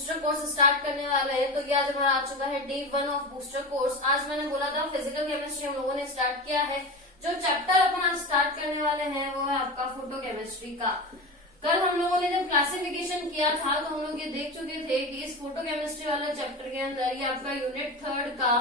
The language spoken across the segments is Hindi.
बूस्टर कोर्स स्टार्ट करने वाले हैं। तो ये आज हमारा आ चुका है डे 1 ऑफ बूस्टर कोर्स। आज मैंने बोला था फिजिकल केमिस्ट्री हम लोगों ने स्टार्ट किया है। जो चैप्टर अपन आज स्टार्ट करने वाले हैं वो है आपका फोटो केमिस्ट्री का। कल हम लोगों ने जब क्लासिफिकेशन किया था तो हम लोग ये देख चुके थे कि इस फोटो केमिस्ट्री वाले चैप्टर के अंदर ये आपका यूनिट 3 का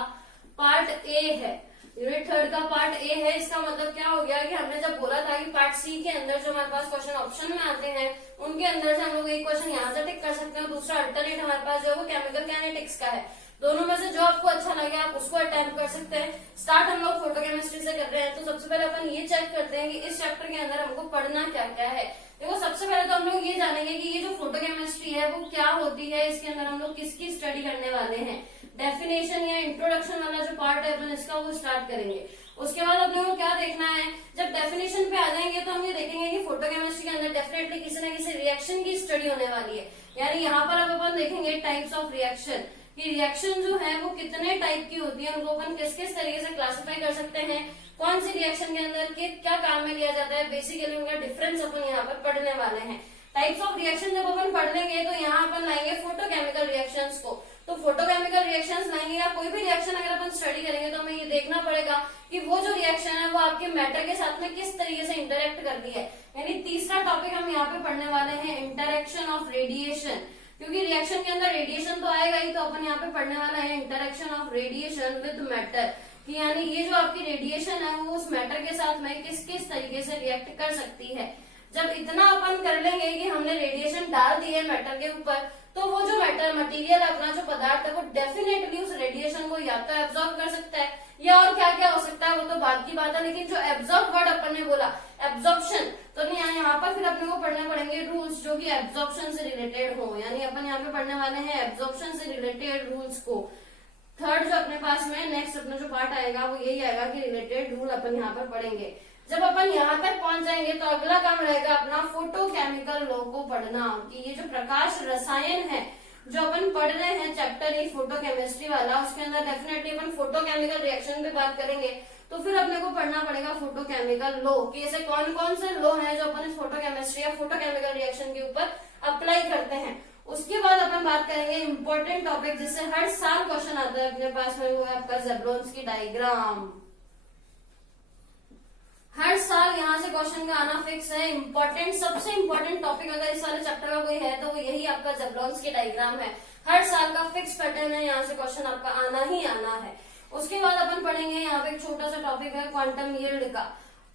पार्ट ए है। यूनिट 3 का पार्ट ए है। इसका मतलब क्या हो गया कि हमने जब बोला था कि पार्ट सी के अंदर जो हमारे पास क्वेश्चन ऑप्शन में आते हैं उनके अंदर से हम लोग एक क्वेश्चन यहाँ से टिक कर सकते हैं, दूसरा अल्टरनेट हमारे पास जो है वो केमिकल काइनेटिक्स का है। दोनों में से जो आपको अच्छा लगे आप उसको अटेम्प्ट कर सकते हैं। स्टार्ट हम लोग फोटो केमिस्ट्री से कर रहे हैं। तो सबसे पहले अपन ये चेक करते हैं कि इस चैप्टर के अंदर हमको पढ़ना क्या क्या है। देखो सबसे पहले तो हम लोग ये जानेंगे कि ये जो फोटो केमिस्ट्री है वो क्या होती है, इसके अंदर हम लोग किसकी स्टडी करने वाले हैं। डेफिनेशन या इंट्रोडक्शन वाला जो पार्ट है अपन इसका वो स्टार्ट करेंगे। उसके बाद अपने को क्या देखना है, जब डेफिनेशन पे आ जाएंगे तो हम ये देखेंगे कि फोटो केमिस्ट्री के अंदर डेफिनेटली किसी न किसी रिएक्शन की स्टडी होने वाली है। यानी यहाँ पर अब अपन देखेंगे टाइप्स ऑफ रिएक्शन कि रिएक्शन जो है वो कितने टाइप की होती है, उनको अपन किस किस तरीके से क्लासिफाई कर सकते हैं, कौन सी रिएक्शन के अंदर क्या काम में लिया जाता है, बेसिकली उनका डिफरेंस अपन यहाँ पर पढ़ने वाले हैं। टाइप्स ऑफ रिएक्शन जब अपन पढ़ लेंगे तो यहाँ अपन लाएंगे फोटोकेमिकल रिएक्शंस को। तो फोटोकेमिकल रिएक्शंस लाएंगे या कोई भी रिएक्शन अगर अपन स्टडी करेंगे तो हमें ये देखना पड़ेगा कि वो जो रिएक्शन है वो आपके मैटर के साथ में किस तरीके से इंटरेक्ट करती है। यानी तीसरा टॉपिक हम यहाँ पे पढ़ने वाले हैं इंटरेक्शन ऑफ रेडिएशन। क्योंकि रिएक्शन के अंदर रेडिएशन तो आएगा ही, तो अपन यहाँ पे पढ़ने वाला है interaction of radiation with matter कि यानी ये जो आपकी रेडिएशन है वो उस मैटर के साथ में किस किस तरीके से रिएक्ट कर सकती है। जब इतना अपन कर लेंगे कि हमने रेडिएशन डाल दी है मैटर के ऊपर, तो वो जो मैटर मटेरियल अपना जो पदार्थ है वो डेफिनेटली उस रेडिएशन को या तो एब्जॉर्ब कर सकता है या और क्या क्या हो सकता है वो तो बात की बात है। लेकिन जो एब्जॉर्ब वर्ड अपन ने बोला एब्जॉर्प्शन, तो नहीं यहाँ पर फिर अपने को पढ़ने पड़ेंगे रूल्स जो कि एब्जॉर्प्शन से रिलेटेड हो। यानी अपन यहाँ पे पढ़ने वाले हैं एब्जॉर्प्शन से रिलेटेड रूल्स को। थर्ड जो अपने पास में नेक्स्ट अपना जो पार्ट आएगा वो यही आएगा कि रिलेटेड रूल अपन यहाँ पर पढ़ेंगे। जब अपन यहाँ तक पहुंच जाएंगे तो अगला काम रहेगा अपना फोटोकेमिकल लॉ को पढ़ना कि ये जो प्रकाश रसायन है जो अपन पढ़ रहे हैं चैप्टर ये फोटोकेमिस्ट्री वाला, उसके अंदर डेफिनेटली अपन फोटोकेमिकल रिएक्शन पे बात करेंगे। तो फिर अपने को पढ़ना पड़ेगा फोटोकेमिकल लॉ कि ऐसे कौन कौन से लॉ हैं जो अपन इस फोटोकेमिस्ट्री या फोटोकेमिकल रिएक्शन के ऊपर अप्लाई करते हैं। उसके बाद अपन बात करेंगे इंपॉर्टेंट टॉपिक जिससे हर साल क्वेश्चन आता है अपने पास में, वो है आपका ज़ेब्रोन्स्की डायग्राम। हर साल यहाँ से क्वेश्चन का आना फिक्स है। इंपॉर्टेंट सबसे इंपॉर्टेंट टॉपिक अगर इस वाले चैप्टर का कोई है तो वो यही आपका ज़ेब्रोन्स्की डायग्राम है। हर साल का फिक्स पैटर्न है, यहाँ से क्वेश्चन आपका आना ही आना है। उसके बाद अपन पढ़ेंगे यहाँ पे एक छोटा सा टॉपिक है क्वांटम यील्ड का।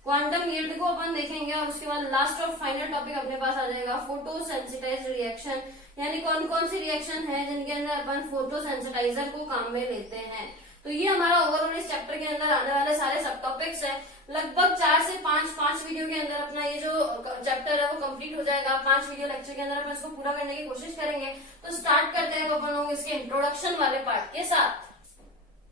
क्वांटम यील्ड को अपन देखेंगे और उसके बाद लास्ट और फाइनल टॉपिक अपने पास आ जाएगा फोटो सेंसिटाइज रिएक्शन। यानी कौन कौन सी रिएक्शन है जिनके अंदर अपन फोटो सेंसिटाइजर को काम में लेते हैं। तो ये हमारा ओवरऑल इस चैप्टर के अंदर आने वाले सारे सब टॉपिक्स हैं। लगभग 4 से 5 वीडियो के अंदर अपना ये जो चैप्टर है वो कंप्लीट हो जाएगा। 5 वीडियो लेक्चर के अंदर अपन इसको पूरा करने की कोशिश करेंगे। तो स्टार्ट करते हैं अपन लोग इसके इंट्रोडक्शन वाले पार्ट के साथ।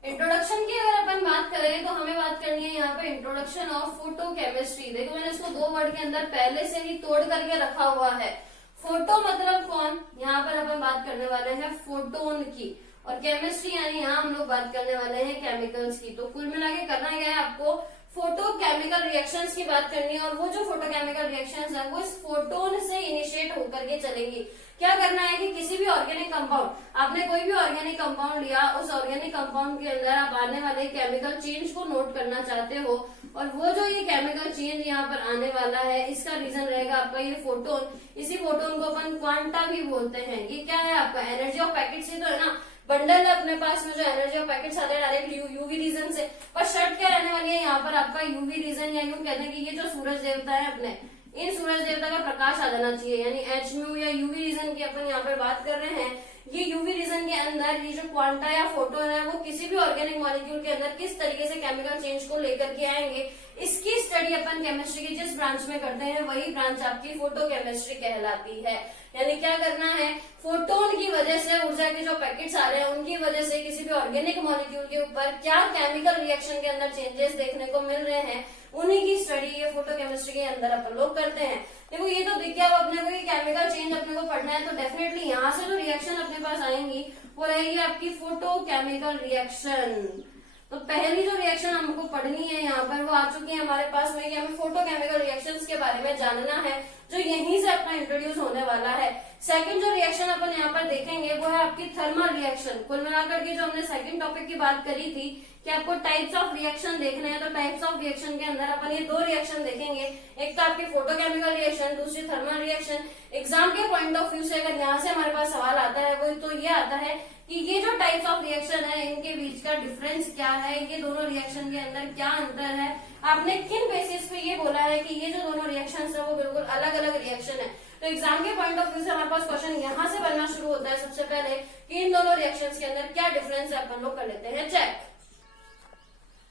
इंट्रोडक्शन की अगर अपन बात करें तो हमें बात करनी है यहाँ पे इंट्रोडक्शन ऑफ फोटो केमिस्ट्री। देखो मैंने इसको 2 वर्ड के अंदर पहले से ही तोड़ करके रखा हुआ है। फोटो मतलब कौन, यहाँ पर अपन बात करने वाले हैं फोटोन की, और केमिस्ट्री यानी यहाँ हम लोग बात करने वाले हैं केमिकल्स की। तो कुल मिला के करना क्या है, आपको फोटोकेमिकल रिएक्शंस की बात करनी है। और वो जो फोटोकेमिकल रिएक्शंस है वो इस फोटोन से इनिशिएट होकर के चलेंगी। क्या करना है कि किसी भी ऑर्गेनिक कंपाउंड, आपने कोई भी ऑर्गेनिक कंपाउंड लिया, उस ऑर्गेनिक कंपाउंड के अंदर आप आने वाले केमिकल चेंज को नोट करना चाहते हो, और वो जो ये केमिकल चेंज यहाँ पर आने वाला है इसका रीजन रहेगा आपका ये फोटोन। इसी फोटोन को अपन क्वांटा भी बोलते हैं। ये क्या है आपका एनर्जी ऑफ पैकेट से तो है ना, बंडल है अपने पास में जो एनर्जी ऑफ पैकेट्स आ रहे हैं डायरेक्ट यूवी रीजन से। पर शर्त क्या रहने वाली है यहाँ पर आपका यूवी रीजन, या यूं कहते हैं कि ये जो सूरज देवता है अपने, इन सूरज देवता का प्रकाश आ जाना चाहिए। यानी एच म्यू या यूवी रीजन की अपन यहाँ पर बात कर रहे हैं। ये यूवी रीजन के अंदर ये जो क्वांटा या फोटोन है वो किसी भी ऑर्गेनिक मॉलिक्यूल के अंदर किस तरीके से केमिकल चेंज को लेकर के आएंगे, इसकी स्टडी अपन केमिस्ट्री की जिस ब्रांच में करते हैं वही ब्रांच आपकी फोटो केमिस्ट्री कहलाती है। यानी क्या करना है, फोटोन की वजह से ऊर्जा के जो पैकेट्स आ रहे हैं उनकी वजह से किसी भी ऑर्गेनिक मॉलिक्यूल के ऊपर क्या केमिकल रिएक्शन के अंदर चेंजेस देखने को मिल रहे हैं, उन्हीं की स्टडी ये फोटो केमिस्ट्री के अंदर अपन लोग करते हैं। देखो ये तो दिख गया अब अपने को कि केमिकल चेंज अपने को पढ़ना है, तो डेफिनेटली यहाँ से जो रिएक्शन अपने पास आएंगी वो रहेगी आपकी फोटो केमिकल रिएक्शन। तो पहली जो रिएक्शन हमको पढ़नी है यहाँ पर वो आ चुकी है हमारे पास में, कि हमें फोटोकेमिकल रिएक्शंस के बारे में जानना है, जो यहीं से अपना इंट्रोड्यूस होने वाला है। सेकंड जो रिएक्शन अपन यहाँ पर देखेंगे वो है आपकी थर्मल रिएक्शन। कुल मिलाकर के जो हमने सेकंड टॉपिक की बात करी थी कि आपको टाइप्स ऑफ रिएक्शन देखने हैं, तो टाइप्स ऑफ रिएक्शन के अंदर अपन ये दो रिएक्शन देखेंगे, एक तो आपकी फोटोकेमिकल रिएक्शन, दूसरी थर्मल रिएक्शन। एग्जाम के पॉइंट ऑफ व्यू से अगर यहाँ से हमारे पास सवाल आता है वो तो ये आता है कि ये जो टाइप्स ऑफ रिएक्शन है इनके बीच का डिफरेंस क्या है, ये दोनों रिएक्शन के अंदर क्या अंतर है, आपने किन बेसिस पे ये बोला है कि ये जो दोनों रिएक्शन है वो बिल्कुल अलग अलग रिएक्शन है। तो एग्जाम के पॉइंट ऑफ व्यू से हमारे पास क्वेश्चन यहाँ से बनना शुरू होता है सबसे पहले कि इन दोनों रिएक्शंस के अंदर क्या डिफरेंस है, अपन लोग कर लेते हैं चेक।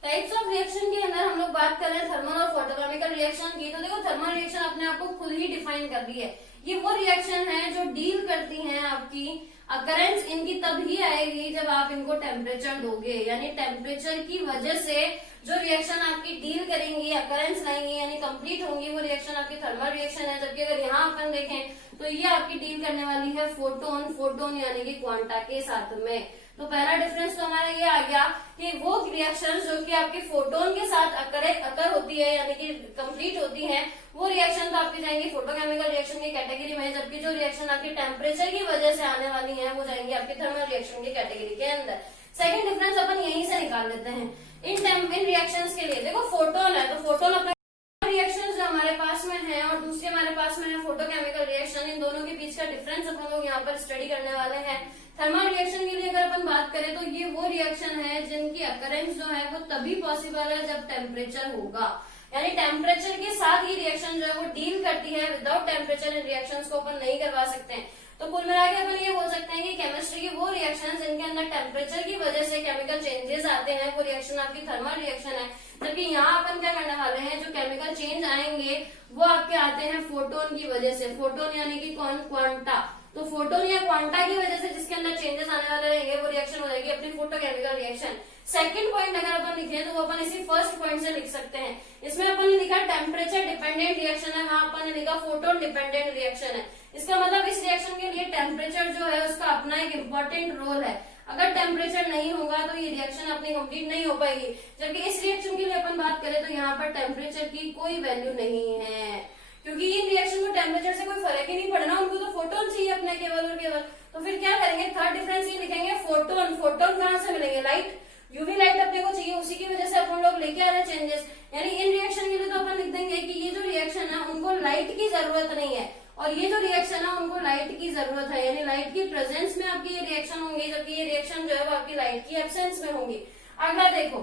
टाइप्स ऑफ रिएक्शन के अंदर हम लोग बात कर रहे हैं थर्मल और फोटोकेमिकल रिएक्शन की। तो देखो थर्मल रिएक्शन अपने आप को खुद ही डिफाइन कर दी है, ये वो रिएक्शन है जो डील करती हैं आपकी अकरेंस इनकी तब ही आएगी जब आप इनको टेम्परेचर दोगे, यानी टेम्परेचर की वजह से जो रिएक्शन आपकी डील करेंगी, अकरेंस लाएंगी, यानी कंप्लीट होंगी, वो रिएक्शन आपकी थर्मल रिएक्शन है। जबकि अगर यहाँ अपन देखें तो ये आपकी डील करने वाली है फोटोन यानी कि क्वांटा के साथ में। तो पहला डिफरेंस तो हमारा ये आ गया कि वो रिएक्शन जो कि आपकी फोटोन के साथ अकर होती है यानी कि कंप्लीट होती है, वो रिएक्शन तो आपकी जाएंगी फोटोकेमिकल रिएक्शन की कैटेगरी में, जबकि जो रिएक्शन आपकी टेम्परेचर की वजह से आने वाली है वो जाएंगी आपकी थर्मल रिएक्शन की कैटेगरी के अंदर। सेकंड डिफरेंस अपन यहीं से निकाल लेते हैं इन रिएक्शंस के लिए। देखो फोटोन है तो फोटोन अपने रिएक्शन जो हमारे पास में है और दूसरे हमारे पास में है फोटोकेमिकल रिएक्शन, इन दोनों के बीच का डिफरेंस अपन लोग यहाँ पर स्टडी करने वाले हैं। थर्मल रिएक्शन के लिए अगर अपन बात करें तो ये वो रिएक्शन है जिनकी अकरेंस जो है वो तभी पॉसिबल है जब टेम्परेचर होगा, यानी टेम्परेचर के साथ ही रिएक्शन जो है वो डील करती है। विदाउट टेम्परेचर इन रिएक्शंस को अपन नहीं करवा सकते हैं। तो कुल मिला के अपन ये बोल सकते हैं कि केमिस्ट्री की वो रिएक्शन जिनके अंदर टेम्परेचर की वजह से केमिकल चेंजेस आते हैं वो रिएक्शन आपकी थर्मल रिएक्शन है। जबकि यहाँ अपन क्या करने वाले हैं, जो केमिकल चेंज आएंगे वो आपके आते हैं फोटोन की वजह से। फोटोन यानी कि कौन, क्वांटा। तो फोटोन या क्वांटा की वजह से जिसके अंदर चेंजेस आने वाले रहेंगे वो रिएक्शन हो जाएगी अपनी फोटोकेमिकल रिएक्शन। सेकंड पॉइंट अगर अपन लिखे तो वो अपन इसी फर्स्ट पॉइंट से लिख सकते हैं। इसमें अपन ने लिखा टेम्परेचर डिपेंडेंट रिएक्शन है, वहां अपन ने लिखा फोटोन डिपेंडेंट रिएक्शन है। इसका मतलब इस रिएक्शन के लिए टेम्परेचर जो है उसका अपना एक इम्पोर्टेंट रोल है। अगर टेम्परेचर नहीं होगा तो ये रिएक्शन अपनी कंप्लीट नहीं हो पाएगी। जबकि इस रिएक्शन के लिए अपन बात करें तो यहाँ पर टेम्परेचर की कोई वैल्यू नहीं है, क्योंकि इन रिएक्शन को टेम्परेचर से कोई फर्क ही नहीं पड़ना, उनको तो फोटोन चाहिए अपने केवल और केवल। तो फिर क्या करेंगे, थर्ड डिफरेंस ये लिखेंगे फोटोन। फोटोन कहाँ से मिलेंगे, लाइट, यूवी लाइट अपने को चाहिए, उसी की वजह से अपन लोग लेके आ रहे हैं चेंजेस। यानी इन रिएक्शन के लिए तो अपन लिख देंगे कि ये जो रिएक्शन है उनको लाइट की जरूरत नहीं है और ये जो रिएक्शन है उनको लाइट की जरूरत है, यानी लाइट की प्रेजेंस में आपकी ये रिएक्शन होंगी, जबकि ये रिएक्शन जो है वो आपकी लाइट की एब्सेंस में होंगी। अगला देखो,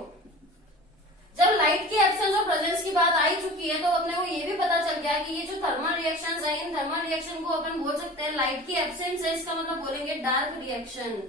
जब लाइट की एब्सेंस और प्रेजेंस की बात आई चुकी है तो अपने को ये भी पता चल गया कि ये जो थर्मल रिएक्शंस है, इन थर्मल रिएक्शन को अपन बोल सकते हैं लाइट की एब्सेंस है, इसका मतलब बोलेंगे डार्क रिएक्शन।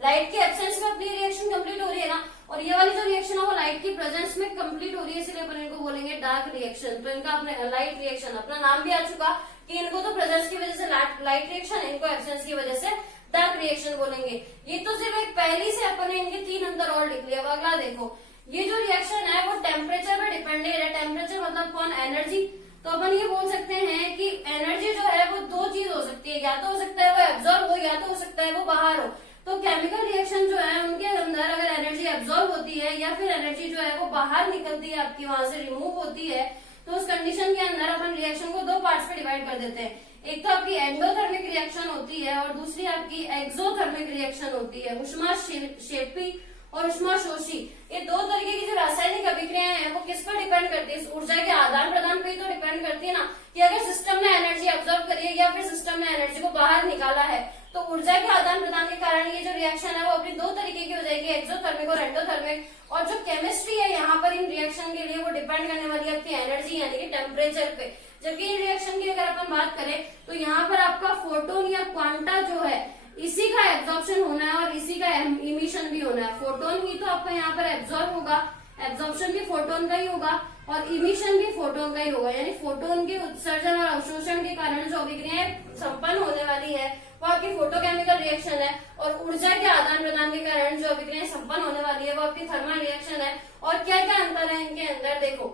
लाइट की एब्सेंस में अपनी रिएक्शन कंप्लीट हो रही है ना, और ये वाली जो रिएक्शन है वो लाइट की प्रेजेंस में कंप्लीट हो रही है, इसलिए अपन इनको बोलेंगे डार्क रिएक्शन। तो इनका अपने लाइट रिएक्शन अपना नाम भी आ चुका कि इनको तो प्रेजेंस की वजह से लाइट रिएक्शन, इनको एब्सेंस की वजह से डार्क रिएक्शन बोलेंगे। ये तो सिर्फ एक पहली से अपन ने इनके 3 अंतर और लिख लिया। अगला देखो, ये जो रिएक्शन है वो टेम्परेचर पर डिपेंडेंट है। टेम्परेचर मतलब कौन, एनर्जी। तो अपन ये बोल सकते हैं कि एनर्जी जो है वो 2 चीज हो सकती है, या तो हो सकता है वो एब्जॉर्ब हो या तो हो सकता है वो बाहर हो। तो केमिकल रिएक्शन जो है उनके अंदर अगर एनर्जी एब्जॉर्ब होती है या फिर एनर्जी जो है वो बाहर निकलती है, आपकी वहां से रिमूव होती है, तो उस कंडीशन के अंदर अपन रिएक्शन को 2 पार्ट्स में डिवाइड कर देते हैं। एक तो आपकी एंडोथर्मिक रिएक्शन होती है और दूसरी आपकी एक्सोथर्मिक रिएक्शन होती है। ऊष्माक्षेपी और ऊष्माशोषी, ये 2 तरीके की जो रासायनिक अभिक्रियाएं हैं वो किस पर डिपेंड करती है, इस ऊर्जा के आदान प्रदान पे ही तो डिपेंड करती है ना, कि अगर सिस्टम ने एनर्जी एब्जॉर्ब करी है या फिर सिस्टम ने एनर्जी को बाहर निकाला है। तो ऊर्जा के आदान प्रदान के कारण ये जो रिएक्शन है वो अपनी 2 तरीके की हो जाएगी, एक्सोथर्मिक और एंडोथर्मिक। और जो केमिस्ट्री है यहाँ पर इन रिएक्शन के लिए वो डिपेंड करने वाली है आपकी एनर्जी यानी कि टेम्परेचर पे। जबकि इन रिएक्शन की अगर अपन बात करें तो यहाँ पर आपका फोटोन या क्वांटा जो है इसी का एब्जॉर्प्शन होना है और इसी का इमिशन भी होना है। फोटोन ही तो आपका यहाँ पर एब्जॉर्ब होगा, एब्जॉर्प्शन भी फोटोन का ही होगा और इमिशन भी फोटोन का ही होगा। यानी फोटोन के उत्सर्जन और अवशोषण के कारण जो अभिक्रियाएं संपन्न होने वाली है वो आपकी फोटोकेमिकल रिएक्शन है, और ऊर्जा के आदान प्रदान के कारण जो अभिक्रियाएं संपन्न होने वाली है वो आपकी थर्मल रिएक्शन है। और क्या क्या अंतर है इनके अंदर, देखो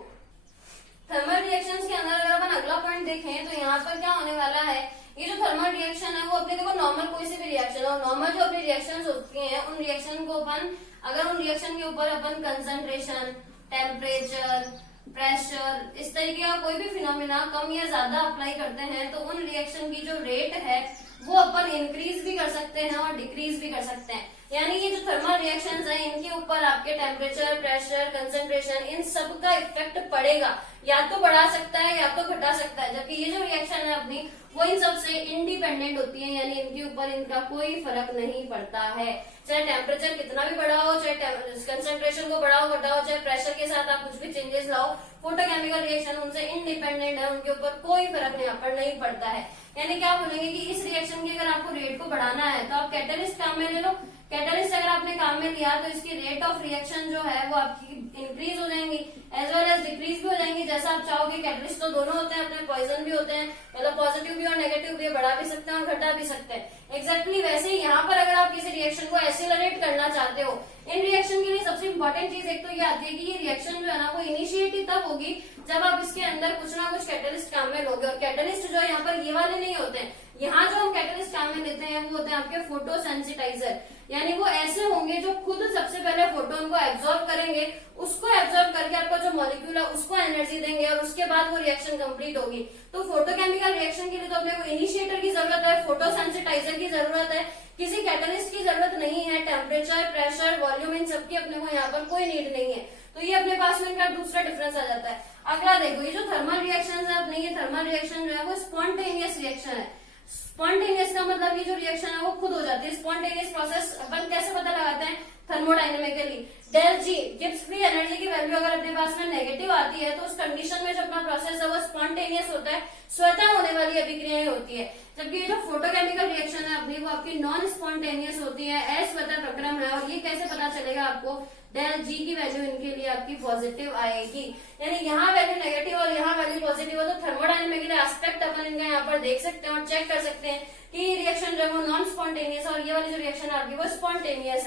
थर्मल रिएक्शंस के अंदर अगर अपन अगला पॉइंट देखें तो यहाँ पर क्या होने वाला है, ये जो थर्मल रिएक्शन है वो अपने देखो नॉर्मल कोई सी भी रिएक्शन है, नॉर्मल जो अपनी रिएक्शंस होती हैं उन रिएक्शन को अपन अगर उन रिएक्शन के ऊपर अपन कंसंट्रेशन, टेम्परेचर, प्रेशर इस तरीके का कोई भी फिनोमिना कम या ज्यादा अप्लाई करते हैं तो उन रिएक्शन की जो रेट है वो अपन इंक्रीज भी कर सकते हैं और डिक्रीज भी कर सकते हैं। यानी ये जो थर्मल रिएक्शंस हैं इनके ऊपर आपके टेम्परेचर, प्रेशर, कंसंट्रेशन इन सब का इफेक्ट पड़ेगा, या तो बढ़ा सकता है या तो घटा सकता है। जबकि ये जो रिएक्शन है अपनी वो इन सब से इंडिपेंडेंट होती है, यानी इनके ऊपर इनका कोई फर्क नहीं पड़ता है। चाहे टेम्परेचर कितना भी बढ़ा हो, चाहे कंसंट्रेशन को बढ़ाओ घटाओ, चाहे प्रेशर के साथ आप कुछ भी चेंजेस लाओ, फोटोकेमिकल रिएक्शन उनसे इंडिपेंडेंट है, उनके ऊपर कोई फर्क यहाँ पर नहीं पड़ता है। यानी क्या बोलेंगे कि इस रिएक्शन की अगर आपको रेट को बढ़ाना है तो आप कैटलिस्ट काम में ले लो। कैटलिस्ट अगर आपने काम में लिया तो इसकी रेट ऑफ रिएक्शन जो है वो आपकी इंक्रीज हो जाएंगी एज वेल एज डिक्रीज भी हो जाएंगी, जैसा आप चाहोगे। कैटलिस्ट तो दोनों होते हैं, अपने पॉइजन भी होते हैं, मतलब पॉजिटिव भी और नेगेटिव भी, बढ़ा भी सकते हैं और घटा भी सकते हैं। एग्जैक्टली वैसे ही यहाँ पर अगर आप किसी रिएक्शन को एक्सेलरेट करना चाहते हो, इन रिएक्शन के लिए सबसे इंपॉर्टेंट चीज एक तो ये आती है कि ये रिएक्शन जो है ना वो इनिशिएट ही तब होगी जब आप इसके अंदर कुछ ना कुछ कैटलिस्ट काम में लोगे। और कैटलिस्ट जो है यहाँ पर ये वाले नहीं होते हैं, यहाँ जो हम कैटलिस्ट काम में लेते हैं वो होते हैं आपके फोटो सेंसिटाइजर, यानी वो ऐसे होंगे जो खुद सबसे पहले फोटोन को एब्जॉर्ब करेंगे, उसको एब्जॉर्ब करके आपका जो मॉलिक्यूल है उसको एनर्जी देंगे और उसके बाद वो रिएक्शन कंप्लीट होगी। तो फोटोकेमिकल रिएक्शन के लिए तो अपने को इनिशिएटर की जरूरत है, फोटो सेंसिटाइजर की जरूरत है, किसी कैटलिस्ट की जरूरत नहीं है। टेम्परेचर, प्रेशर, वॉल्यूम इन सबकी अपने को यहाँ पर कोई नीड नहीं है। तो ये अपने पास में इनका दूसरा डिफरेंस आ जाता है। अगला देखो, ये जो थर्मल रिएक्शन है अपने, ये थर्मल रिएक्शन जो है वो स्पॉन्टेनियस रिएक्शन है। स्पॉन्टेनियस का मतलब ये जो रिएक्शन है वो खुद हो जाती है। स्पॉन्टेनियस प्रोसेस अपन कैसे पता लगाते हैं थर्मोडाइनमिकली, डेल जी गिब्स फ्री एनर्जी की वैल्यू अगर अपने पास में नेगेटिव आती है तो उस कंडीशन में जो अपना प्रोसेस है वो स्पॉन्टेनियस होता है, स्वतः होने वाली अभिक्रियाएं होती है। जबकि ये जो फोटोकेमिकल रिएक्शन है अपनी वो आपकी नॉन स्पॉन्टेनियस होती है, अस्वतः प्रक्रम है। और ये कैसे पता चलेगा आपको, डेल जी की वैल्यू इनके लिए आपकी पॉजिटिव आएगी, यानी यहाँ वैल्यू नेगेटिव और यहाँ वैल्यू पॉजिटिव है। तो थर्मोडाइनमिकल एस्पेक्ट अपन इनका यहाँ पर देख सकते हैं और चेक कर सकते हैं कि रिएक्शन जो है वो नॉन स्पॉन्टेनियस और ये वाली जो रिएक्शन आपकी वो स्पॉन्टेनियस।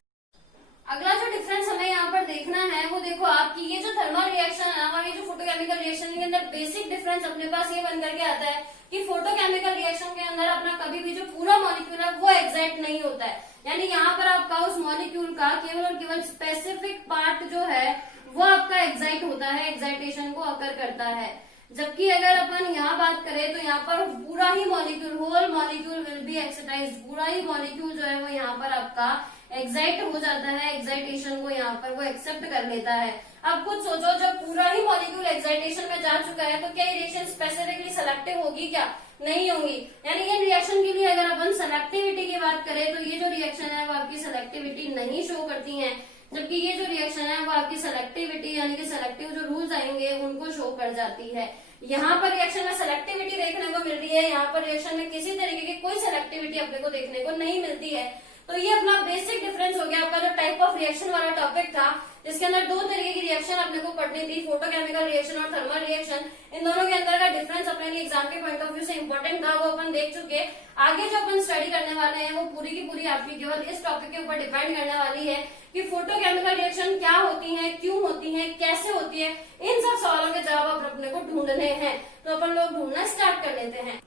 अगला जो डिफरेंस हमें यहाँ पर देखना है वो देखो आपकी ये जो थर्मल रिएक्शन है और ये जो फोटोकेमिकल रिएक्शन के अंदर बेसिक डिफरेंस अपने पास ये बन करके आता है कि फोटोकेमिकल रिएक्शन के अंदर अपना कभी भी जो पूरा मॉलिक्यूल है वो एग्जाइट नहीं होता है, यानी यहाँ पर आपका उस मॉलिक्यूल का केवल और केवल स्पेसिफिक पार्ट जो है वो आपका एग्जाइट होता है, एक्साइटेशन को अकर करता है। जबकि अगर अपन यहाँ बात करें तो यहाँ पर पूरा ही molecule, whole molecule will be excitised, पूरा ही मॉलिक्यूल जो है वो यहाँ पर आपका एक्साइट हो जाता है, एक्साइटेशन को यहाँ पर वो एक्सेप्ट कर लेता है। अब खुद सोचो, जब पूरा ही मॉलिक्यूल एक्साइटेशन में जा चुका है तो क्या ये रिएक्शन स्पेसिफिकली सेलेक्टिव होगी क्या? नहीं होंगी। यानी इन रिएक्शन के लिए अगर अपन सेलेक्टिविटी की बात करें तो ये जो रिएक्शन है वो आपकी सेलेक्टिविटी नहीं शो करती है, जबकि ये जो रिएक्शन है वो आपकी सेलेक्टिविटी यानी कि सेलेक्टिव जो रूल्स आएंगे उनको शो कर जाती है। यहाँ पर रिएक्शन में सेलेक्टिविटी देखने को मिल रही है, यहाँ पर रिएक्शन में किसी तरीके की कोई सेलेक्टिविटी अपने को देखने को नहीं मिलती है। तो ये अपना बेसिक डिफरेंस हो गया आपका जो टाइप ऑफ रिएक्शन वाला टॉपिक था, जिसके अंदर दो तरीके की रिएक्शन अपने को पढ़नी थी, फोटोकेमिकल रिएक्शन और थर्मल रिएक्शन। इन दोनों के अंदर का डिफरेंस अपने लिए एग्जाम के पॉइंट ऑफ व्यू से इंपॉर्टेंट था, वो अपन देख चुके। आगे जो अपन स्टडी करने वाले हैं वो पूरी की पूरी आपकी केवल इस टॉपिक के ऊपर डिपेंड करने वाली है कि फोटोकेमिकल रिएक्शन क्या होती है, क्यों होती है, कैसे होती है। इन सब सवालों के जवाब अपने को ढूंढने हैं, तो अपन लोग ढूंढना स्टार्ट कर लेते हैं।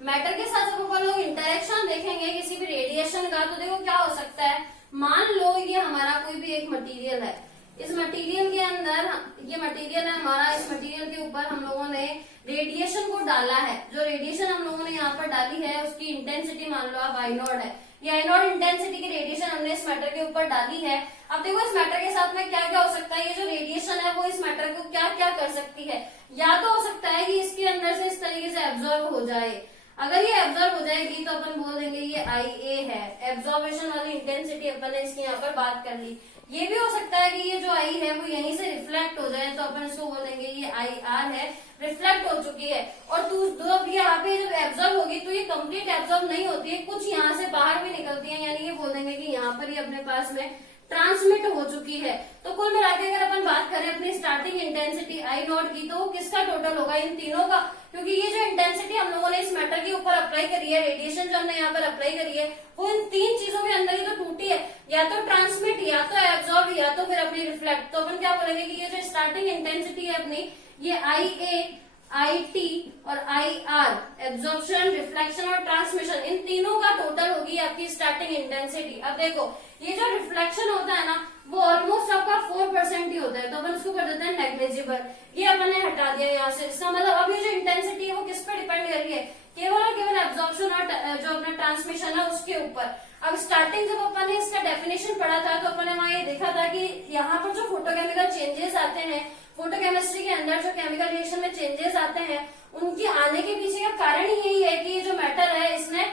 मैटर के साथ जब अपन लोग इंटरेक्शन देखेंगे किसी भी रेडिएशन का, तो देखो क्या हो सकता है। मान लो ये हमारा कोई भी एक मटेरियल है, इस मटेरियल के अंदर ये मटेरियल है हमारा, इस मटेरियल के ऊपर हम लोगों ने रेडिएशन को डाला है। जो रेडिएशन हम लोगों ने यहाँ पर डाली है उसकी इंटेंसिटी मान लो आप आई नॉट है, ये आई नॉट इंटेंसिटी की रेडिएशन हमने इस मैटर के ऊपर डाली है। अब देखो इस मैटर के साथ में क्या क्या हो सकता है, ये जो रेडिएशन है वो इस मैटर को क्या क्या कर सकती है। या तो हो सकता है कि इसके अंदर से इस तरीके से एब्जॉर्ब हो जाए, अगर ये एब्जॉर्ब हो जाएगी तो अपन बोल देंगे ये IA है, एब्जॉर्बेशन वाली इंटेंसिटी अपन ने इसकी यहाँ पर बात कर ली। ये भी हो सकता है कि ये जो I है वो यहीं से रिफ्लेक्ट हो जाए, तो अपन इसको बोल देंगे ये IR है, रिफ्लेक्ट हो चुकी है। और जब यहाँ पे जब एब्जॉर्ब होगी तो ये कंप्लीट एब्जॉर्ब नहीं होती है, कुछ यहाँ से बाहर भी निकलती है, यानी ये बोल देंगे कि यहाँ पर ये अपने पास में ट्रांसमिट हो चुकी है। तो कुल मिला के अगर अपन बात करें अपनी स्टार्टिंग इंटेंसिटी आई नॉट की, तो किसका टोटल होगा, इन तीनों का। क्योंकि ये जो इंटेंसिटी हम लोगों ने इस मैटर के ऊपर अप्लाई करी है, रेडिएशन जो हमने यहाँ पर अप्लाई करी है, वो इन तीन चीजों के अंदर ही तो टूटी है, या तो ट्रांसमिट, या तो एब्जॉर्ब, या तो फिर अपनी रिफ्लेक्ट। तो अपन क्या बोलेंगे कि ये जो स्टार्टिंग इंटेंसिटी है अपनी, ये IA IT और IR, एब्जॉर्प्शन, रिफ्लेक्शन और ट्रांसमिशन, इन तीनों का टोटल होगी आपकी स्टार्टिंग इंटेंसिटी। अब देखो ये जो रिफ्लेक्शन होता है ना वो ऑलमोस्ट आपका 4% ही होता है, तो अपन उसको कर देते हैं नेग्लिजिबल। ये अपन ने हटा दिया यहाँ से। इसका मतलब अब ये जो इंटेंसिटी है वो किस पे डिपेंड कर रही है, केवल और केवल एब्जॉर्प्शन और जो अपना ट्रांसमिशन है उसके ऊपर। अब स्टार्टिंग जब अपन ने इसका डेफिनेशन पढ़ा था तो अपन ने वहां ये देखा था कि यहाँ पर जो फोटोकेमिकल चेंजेस आते हैं, फोटोकेमिस्ट्री के अंदर जो केमिकल रिएक्शन में चेंजेस आते हैं, उनकी आने के पीछे का कारण ही यही है कि ये जो मैटर है इसने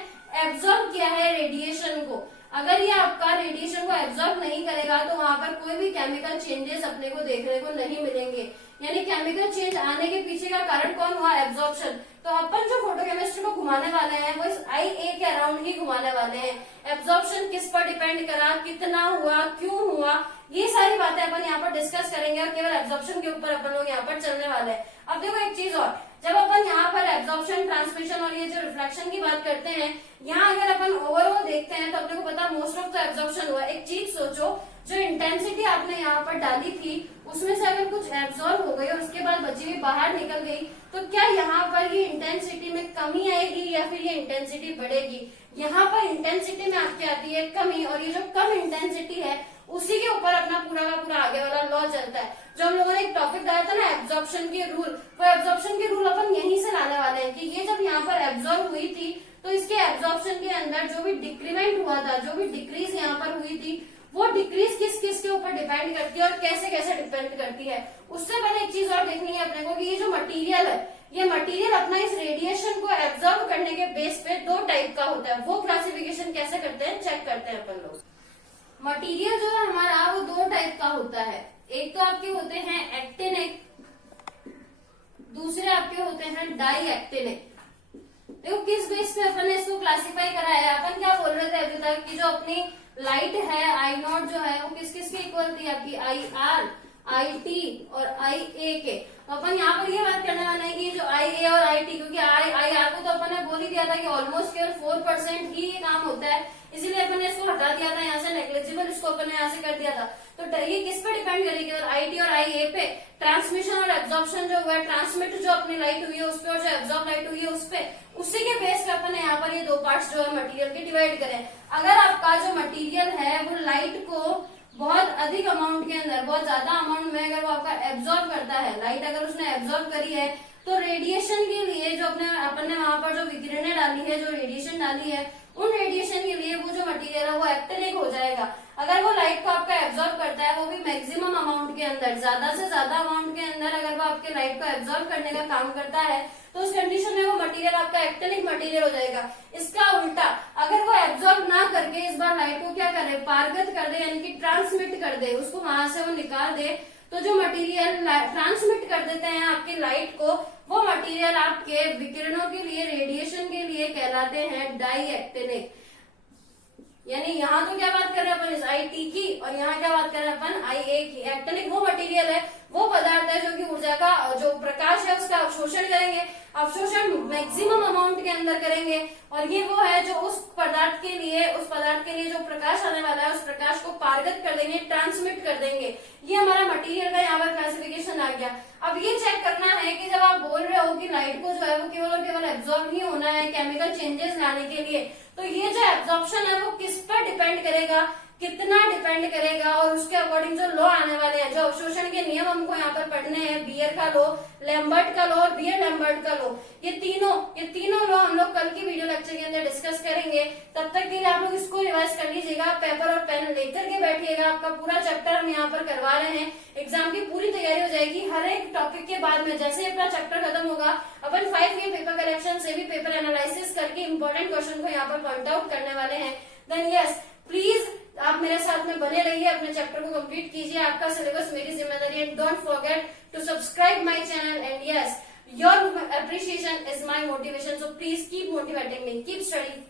एब्जॉर्ब किया है रेडिएशन को। अगर ये आपका रेडिएशन को एब्जॉर्ब नहीं करेगा तो वहां पर कोई भी केमिकल चेंजेस अपने को देखने को नहीं मिलेंगे। यानी केमिकल चेंज आने के पीछे का कारण कौन हुआ, एब्जॉर्प्शन। तो अपन जो फोटोकेमिस्ट्री को घुमाने वाले हैं वो इस IA के अराउंड ही घुमाने वाले हैं। एब्जॉर्प्शन किस पर डिपेंड करा, कितना हुआ, क्यों हुआ, ये सारी बातें अपन यहाँ पर डिस्कस करेंगे और केवल एब्जॉर्प्शन के ऊपर अपन लोग यहाँ पर चलने वाले हैं। अब देखो एक चीज और, जब अपन यहाँ पर एब्जॉर्प्शन, ट्रांसमिशन और ये जो रिफ्लेक्शन की बात करते हैं, यहाँ अगर अपन ओवरऑल देखते हैं तो अपने को पता मोस्ट ऑफ द एब्जॉर्प्शन हुआ। एक चीज सोचो, जो इंटेंसिटी आपने यहाँ पर डाली थी उसमें से अगर कुछ एब्जॉर्ब हो गई और उसके बाद बची हुई बाहर निकल गई तो क्या यहाँ पर ये इंटेंसिटी में कमी आएगी या फिर ये इंटेंसिटी बढ़ेगी? यहाँ पर इंटेंसिटी में आपकी आती है कमी, और ये जो कम इंटेंसिटी है उसी के ऊपर अपना पूरा का पूरा आगे वाला लॉ चलता है। जो हम लोगों ने एक टॉपिक बताया था ना एब्जॉर्प्शन के रूल, वो एब्जॉर्प्शन के रूल अपन यहीं से लाने वाले हैं कि ये जब यहाँ पर एब्जॉर्ब हुई थी तो इसके एब्जॉर्प्शन के अंदर जो भी डिक्रीमेंट हुआ था, जो भी डिक्रीज यहाँ पर हुई थी, वो डिक्रीज किस किस के ऊपर डिपेंड करती है और कैसे कैसे डिपेंड करती है। उससे पहले एक चीज और देखनी है अपने को कि ये जो मटेरियल है, ये मटेरियल अपना इस रेडिएशन को एब्जॉर्ब करने के बेस पे दो टाइप का होता है। वो क्लासिफिकेशन कैसे करते हैं, चेक करते हैं अपन लोग। मटेरियल जो है हमारा वो दो टाइप का होता है। एक तो आपके होते हैं एक्टिनिक, दूसरे आपके होते हैं डाई एक्टिनिक। देखो किस बेस पे अपन ने इसको क्लासिफाई करा है। अपन क्या बोल रहे थे अभी तक कि जो अपनी लाइट है I0 जो है वो किस किस के इक्वल थी, आपकी IR, IT और IA के। तो अपन यहाँ पर ये बात करने वाले हैं कि जो IA और IT, क्योंकि IR को तो अपन ने बोल ही दिया था कि ऑलमोस्ट केवल 4% ही काम होता है, इसीलिए अपन ने इसको हटा दिया था यहाँ से, नेग्लिजिबल इसको अपन ने यहाँ से कर दिया था। तो ये किस पे डिपेंड करेगी, और IT और IA पे। ट्रांसमिशन और एब्जॉर्प्शन जो हुआ है, ट्रांसमिट जो अपनी लाइट हुई है उस पे और जो एब्जॉर्ब लाइट हुई है उस पे, उसी के बेस पे अपन ने यहाँ पर ये दो पार्ट्स जो है मटेरियल के डिवाइड करें। अगर आपका जो मटेरियल है वो लाइट को बहुत अधिक अमाउंट के अंदर, बहुत ज्यादा अमाउंट में अगर वो आपका एब्जॉर्ब करता है, लाइट अगर उसने एब्जॉर्ब करी है, तो रेडिएशन के लिए जो अपन ने वहां पर जो विकिरणें डाली है, जो रेडिएशन डाली है, उन रेडिएशन के लिए वो जो मटेरियल है वो एक्टिनिक हो जाएगा। अगर वो लाइट को आपका एब्जॉर्ब करता है, वो भी मैक्सिमम अमाउंट के अंदर, ज्यादा से ज्यादा अमाउंट के अंदर अगर वो आपके लाइट को एब्जॉर्ब करने का काम करता है, तो उस कंडीशन में वो मटेरियल आपका एक्टिनिक मटेरियल हो जाएगा। इसका उल्टा, अगर वो एब्जॉर्ब ना करके इस बार लाइट को क्या करे, पारगत कर दे, यानी कि ट्रांसमिट कर दे, उसको वहां से वो निकाल दे, तो जो मटेरियल ट्रांसमिट कर देते हैं आपकी लाइट को, वो मटेरियल आपके विकिरणों के लिए, रेडिएशन के लिए कहलाते हैं डाई एक्टिनिक। यानी यहाँ तो क्या बात कर रहे हैं अपन इस IT की, और यहाँ क्या बात कर रहे हैं अपन IA की। एक्टिनिक वो मटेरियल है, वो पदार्थ है जो कि ऊर्जा का, जो प्रकाश है उसका अवशोषण करेंगे, अवशोषण मैक्सिमम अमाउंट के अंदर करेंगे, और ये वो है जो उस पदार्थ के लिए जो प्रकाश आने वाला है उस प्रकाश को पारगत कर देंगे, ट्रांसमिट कर देंगे। ये हमारा मटेरियल का यहाँ पर क्लासिफिकेशन आ गया। अब ये चेक करना है कि जब आप बोल रहे हो कि लाइट को जो है वो केवल और केवल एब्जॉर्ब नहीं होना है केमिकल चेंजेस लाने के लिए, तो ये जो एब्जॉर्प्शन है वो किस पर डिपेंड करेगा, कितना डिपेंड करेगा, और उसके अकॉर्डिंग जो लॉ आने वाले हैं, जो अवशोषण के नियम हमको यहाँ पर पढ़ने हैं, बियर का लॉ, लैम्बर्ट का लॉ और बियर लैम्बर्ट का लॉ, ये तीनों लॉ हम लोग कल की वीडियो लेक्चर के अंदर डिस्कस करेंगे। तब तक के लिए आप लोग इसको रिवाइज कर लीजिएगा, पेपर और पेन लेकर के बैठिएगा। आपका पूरा चैप्टर हम यहाँ पर करवा रहे हैं, एग्जाम की पूरी तैयारी हो जाएगी। हर एक टॉपिक के बाद में जैसे अपना चैप्टर खत्म होगा, अपन 5 के पेपर कलेक्शन से भी पेपर एनालिसिस करके इंपॉर्टेंट क्वेश्चन को यहाँ पर पॉइंट आउट करने वाले हैं। देन यस, प्लीज आप मेरे साथ में बने रहिए, अपने चैप्टर को कंप्लीट कीजिए। आपका सिलेबस मेरी जिम्मेदारी है। Don't forget to subscribe my channel, and yes, your appreciation is my motivation, so please keep motivating me, keep studying.